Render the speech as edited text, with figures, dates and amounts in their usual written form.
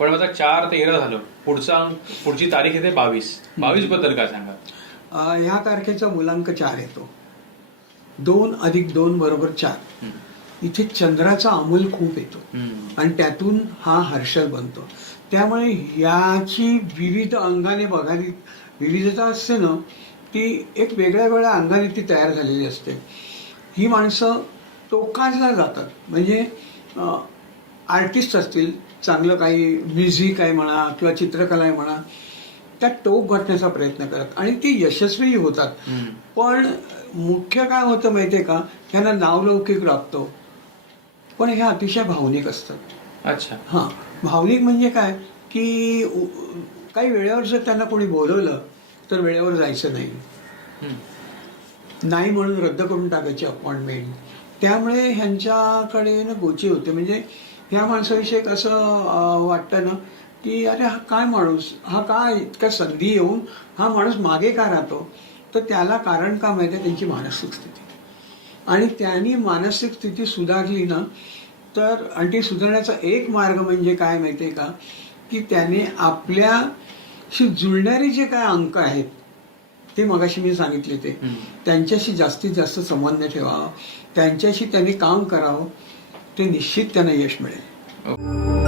पण आता 4-13 झालं, पुढची तारीख येते 22 बद्दल काय सांगा? ह्या तारखेचा मुलांक 4 येतो. 2 + 2 = 4. इथे चंद्राचा अमोल खूप येतो आणि त्यातून हा हर्षल बनतो. त्यामुळे याची विविध अंगाने बघायला विविधता असते ना, ती एक वेगळ्या वेगळ्या अंगाने ती तयार झालेली असते. ही माणसं टोकाला जातात, म्हणजे आर्टिस्ट असतील, चांगलं काही म्युझिक आहे म्हणा किंवा चित्रकला आहे म्हणा, त्यात टोक गाठण्याचा प्रयत्न करतात आणि ते यशस्वीही होतात. पण मुख्य काय होतं माहितीये का, ह्यांना नावलौकिक लागतो, पण हे अतिशय भावनिक असतात. अच्छा. हां, भावनिक म्हणजे काय की काही वेळेवर जर त्यांना कोणी बोलवलं तर वेळेवर जायचं नाही, नाही म्हणून रद्द करून टाकायची अपॉइंटमेंट. त्यामुळे ह्यांच्याकडे ना गोची होते. म्हणजे ह्या माणसाविषयी असं वाटतं ना की अरे हा काय माणूस, हा काय इतक्या संधी येऊन हा माणूस मागे का राहतो. तर त्याला कारण का माहिती आहे, त्यांची मानसिक स्थिती. आणि त्यांनी मानसिक स्थिती सुधारली ना तर, आणि ती सुधारण्याचा एक मार्ग म्हणजे काय माहिती आहे का, की त्याने आपल्याशी जुळणारे जे काय अंक आहेत ते मगाशी मी सांगितले, ते त्यांच्याशी जास्तीत जास्त संबंध ठेवावा, त्यांच्याशी त्यांनी काम करावं, ते निश्चित त्यांना यश मिळेल.